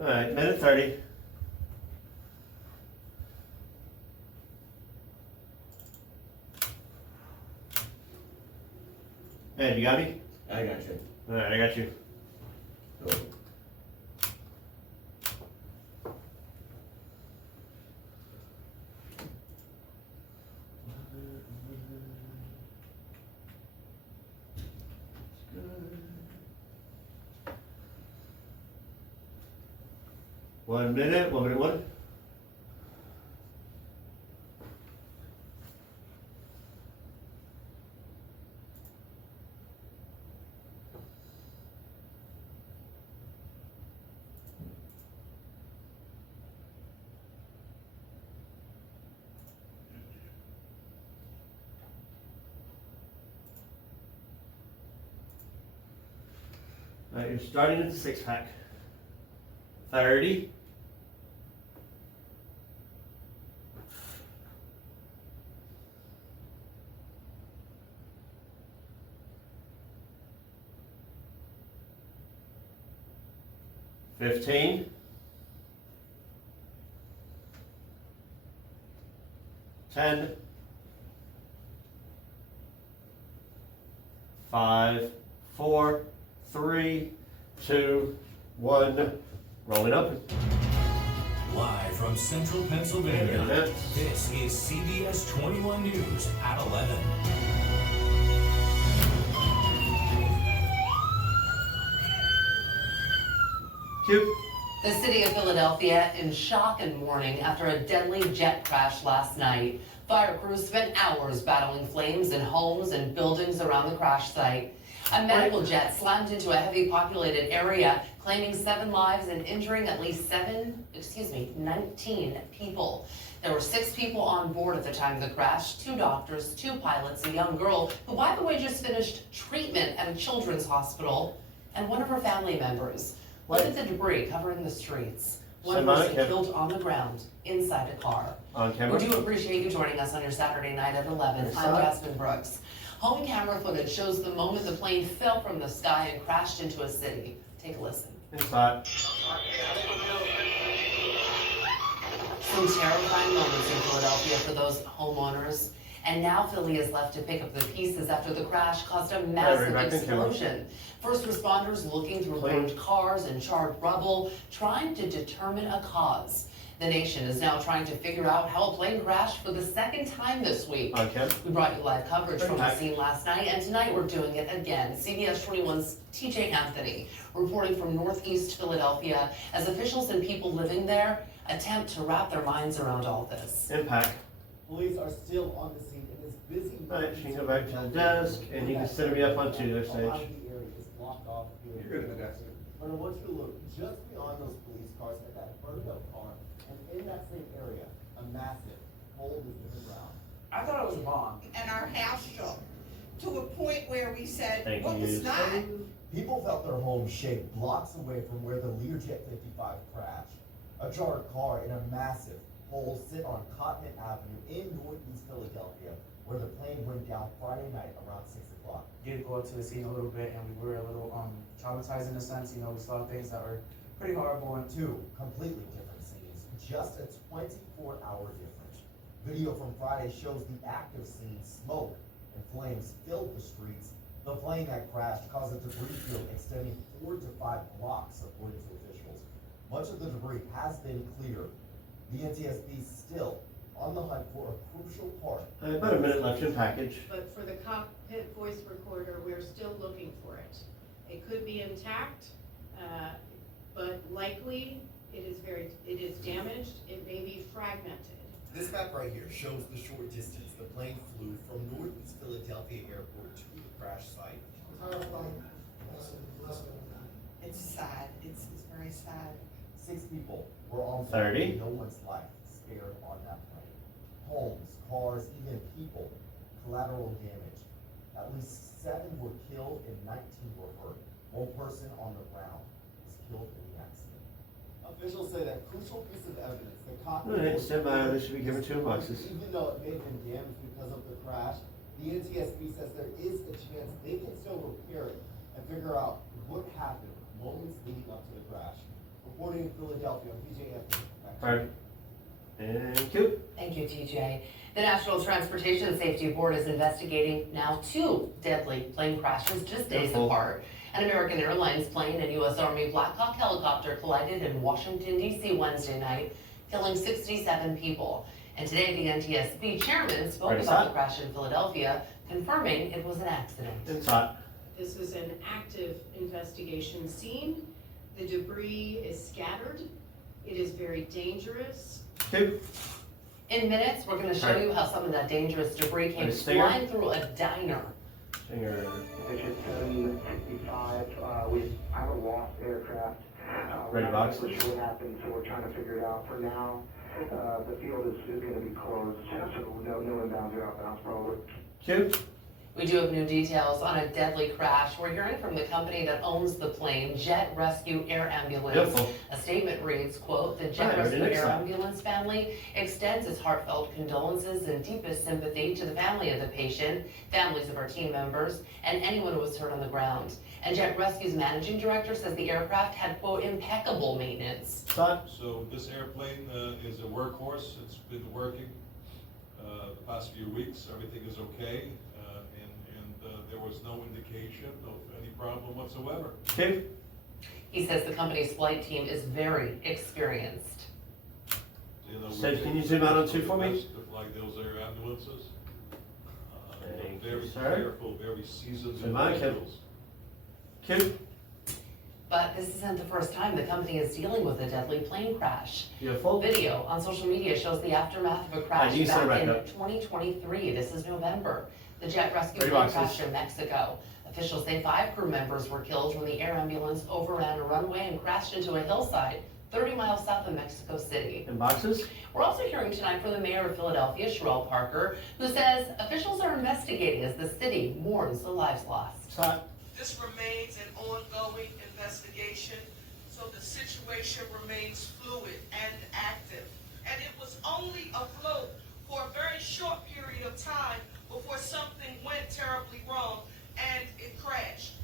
All right, minute 30. Hey, you got me? I got you. All right, I got you. Go. One minute, 1 minute. All right, you're starting at the 6-pack. 30. 15. 10. 5, 4, 3, 2, 1. Rolling open. Live from Central Pennsylvania, this is CBS 21 News at 11. Cue. The city of Philadelphia in shock and mourning after a deadly jet crash last night. Fire crews spent hours battling flames in homes and buildings around the crash site. A medical jet slammed into a heavily populated area, claiming 7 lives and injuring at least 19 people. There were 6 people on board at the time of the crash, 2 doctors, 2 pilots, a young girl who, by the way, just finished treatment at a children's hospital, and one of her family members. Look at the debris covering the streets. One person killed on the ground inside a car. On camera. We do appreciate you joining us on your Saturday night at 11. I'm Jasmine Brooks. Home camera footage shows the moment the plane fell from the sky and crashed into a city. Take a listen. Inside. Some terrifying moments in Philadelphia for those homeowners. And now Philly is left to pick up the pieces after the crash caused a massive explosion. First responders looking through burned cars and charred rubble, trying to determine a cause. The nation is now trying to figure out how a plane crashed for the 2nd time this week. Okay. We brought you live coverage from the scene last night, and tonight we're doing it again. CBS 21's TJ Anthony reporting from Northeast Philadelphia as officials and people living there attempt to wrap their minds around all this. Impact. Police are still on the scene and it's busy. Alright, she can go back to the desk and you can set me up onto their A lot stage. of the area is blocked off here. You're good at the desk. But I want you to look just beyond those police cars at that burned up car, and in that same area, a massive hole is in the ground. I thought it was a bomb. And our house shook to a point where we said, Thank what you. was that? People felt their homes shake blocks away from where the Learjet 55 crashed. A chartered car in a massive hole sit on Cotton Avenue in Northeast Philadelphia, where the plane went down Friday night around 6 o'clock. Did go up to the scene a little bit, and we were a little traumatized in a sense. You know, we saw things that were pretty horrible. And 2 completely different scenes, just a 24-hour difference. Video from Friday shows the active scene. Smoke and flames filled the streets. The plane that crashed caused a debris field extending 4 to 5 blocks, according to officials. Much of the debris has been cleared. The NTSB is still on the hunt for a crucial part. About a minute left in package. But for the cockpit voice recorder, we're still looking for it. It could be intact, but likely it is damaged. It may be fragmented. This map right here shows the short distance the plane flew from Northeast Philadelphia Airport to the crash site. It's sad, it's very sad. 6 people were on 30. No one's life spared on that plane. Homes, cars, even people, collateral damage. At least 7 were killed and 19 were hurt. 1 person on the ground was killed in the accident. Officials say that crucial piece of evidence, the cockpit. Alright, stand by, they should be given 2 boxes. Even though it may have been damaged because of the crash, the NTSB says there is a chance they can still repair it and figure out what happened moments leading up to the crash. Reporting in Philadelphia, I'm TJ Anthony. Back to All you. right. Thank you. Thank you, TJ. The National Transportation Safety Board is investigating now 2 deadly plane crashes just days Beautiful. apart. An American Airlines plane and U.S. Army Black Hawk helicopter collided in Washington, D.C. Wednesday night, killing 67 people. And today, the NTSB chairman spoke Ready, about set. the crash in Philadelphia, confirming it was an accident. It's hot. This was an active investigation scene. The debris is scattered. It is very dangerous. Okay. In minutes, we're going to show Right. you how some of that dangerous debris came Ready, Stinger? flying through a diner. Stinger. Station 765, we have a lost aircraft. Ready, We're not box? really sure what happened, so we're trying to figure it out. For now, the field is going to be closed, so no inbounds or outbounds probably. Cue. We do have new details on a deadly crash. We're hearing from the company that owns the plane, Jet Rescue Air Ambulance. Beautiful. A statement reads, quote, "The Jet Right, ready Rescue next Air time. Ambulance family extends its heartfelt condolences and deepest sympathy to the family of the patient, families of our team members, and anyone who was hurt on the ground." And Jet Rescue's managing director says the aircraft had, quote, "impeccable maintenance." It's hot. So this airplane is a workhorse. It's been working the past few weeks. Everything is okay, and there was no indication of any problem whatsoever. Okay. He says the company's flight team is very experienced. You know, Seb, we can take you zoom out on the 2 for me? best of, like those air ambulances. Thank Very you, sir. careful, very seasoned Zoom out, Kevin. individuals. Cue. But this isn't the first time the company is dealing with a deadly plane crash. Beautiful. Video on social media shows the aftermath of a crash you can set it back back in up. 2023. This is November. The jet rescue Ready, plane boxes. crashed in Mexico. Officials say 5 crew members were killed when the air ambulance overran a runway and crashed into a hillside 30 miles south of Mexico City. In boxes. We're also hearing tonight from the mayor of Philadelphia, Sherelle Parker, who says officials are investigating as the city mourns the lives lost. It's hot. This remains an ongoing investigation, so the situation remains fluid and active. And it was only afloat for a very short period of time before something went terribly wrong and it crashed.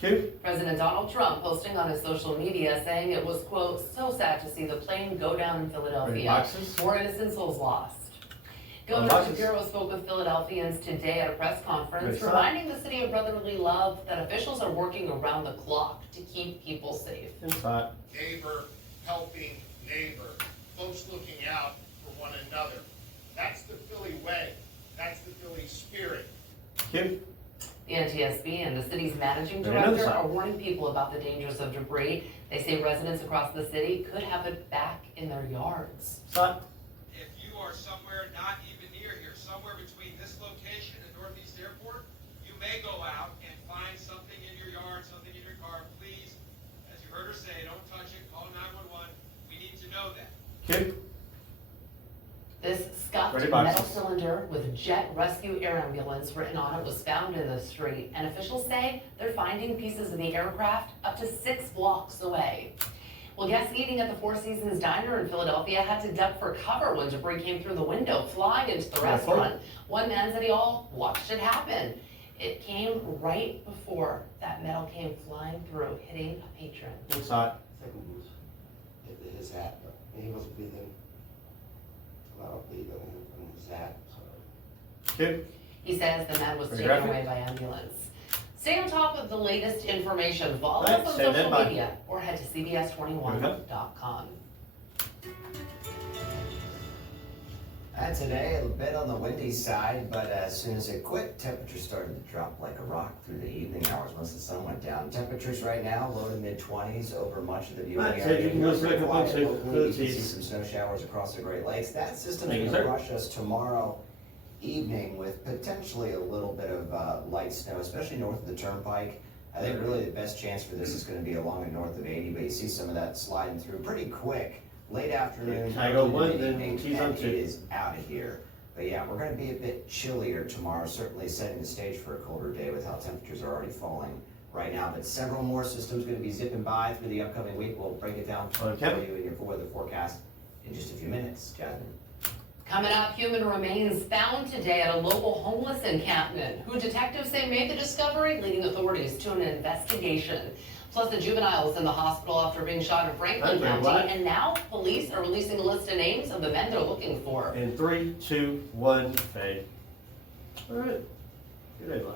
Cue. President Donald Trump posting on his social media saying it was, quote, "so sad to see the plane go down in Ready, Philadelphia. boxes. More innocent souls lost." Governor boxes. Shapiro spoke with Philadelphians today at a press conference, Ready, set. reminding the city of brotherly love that officials are working around the clock to keep people safe. It's hot. Neighbor helping neighbor, folks looking out for one another. That's the Philly way. That's the Philly spirit. Cue. The NTSB and the city's managing Ready, another director side. are warning people about the dangers of debris. They say residents across the city could have it back in their yards. It's hot. If you are somewhere not even near here, somewhere between this location and Northeast Airport, you may go out and find something in your yard, something in your car. Please, as you heard her say, don't touch it, call 911. We need to know that. Cue. This scuffed Ready, metal boxes. cylinder with Jet Rescue Air Ambulance written on it was found in the street, and officials say they're finding pieces of the aircraft up to 6 blocks away. Well, guests eating at the Four Seasons Diner in Philadelphia had to duck for cover when debris came through the window, flying into the Beautiful. restaurant. One man said he all watched it happen. It came right before that metal came flying through, hitting a patron. It's hot. Second boost. Hit his hat, but he was bleeding. A lot of bleeding on his hat, so. Cue. He says the man was Pretty taken graphic. away by ambulance. Stay on top of the latest information. Follow Right, us on stand social by. media or head to cbs21.com. And today, a bit on the windy side, but as soon as it quit, temperatures started to drop like a rock through the evening hours once the sun went down. Temperatures right now, low to mid-20s over much of the viewing Right, so area. you can go Very select a bunch quiet of locally. You can see footies. some snow showers across the Great Lakes. That system's Thank you, going to sir. rush us tomorrow evening with potentially a little bit of light snow, especially north of the Turnpike. I think really the best chance for this is going to be along and north of 80, but you see some of that sliding through pretty quick. Late afternoon, Can I go early one, mid-evening, then tease and on two? it is out of here. But yeah, we're going to be a bit chillier tomorrow, certainly setting the stage for a colder day with how temperatures are already falling right now. But several more systems going to be zipping by through the upcoming week. We'll break it down for Okay. you in your weather forecast in just a few minutes. Jasmine. Coming up, human remains found today at a local homeless encampment. Who detectives say made the discovery, leading authorities to an investigation. Plus, the juvenile is in the hospital after being shot in Franklin County, and now police are releasing a list of names of the men they're looking for. In 3, 2, 1, fade. All right. Good day, bye.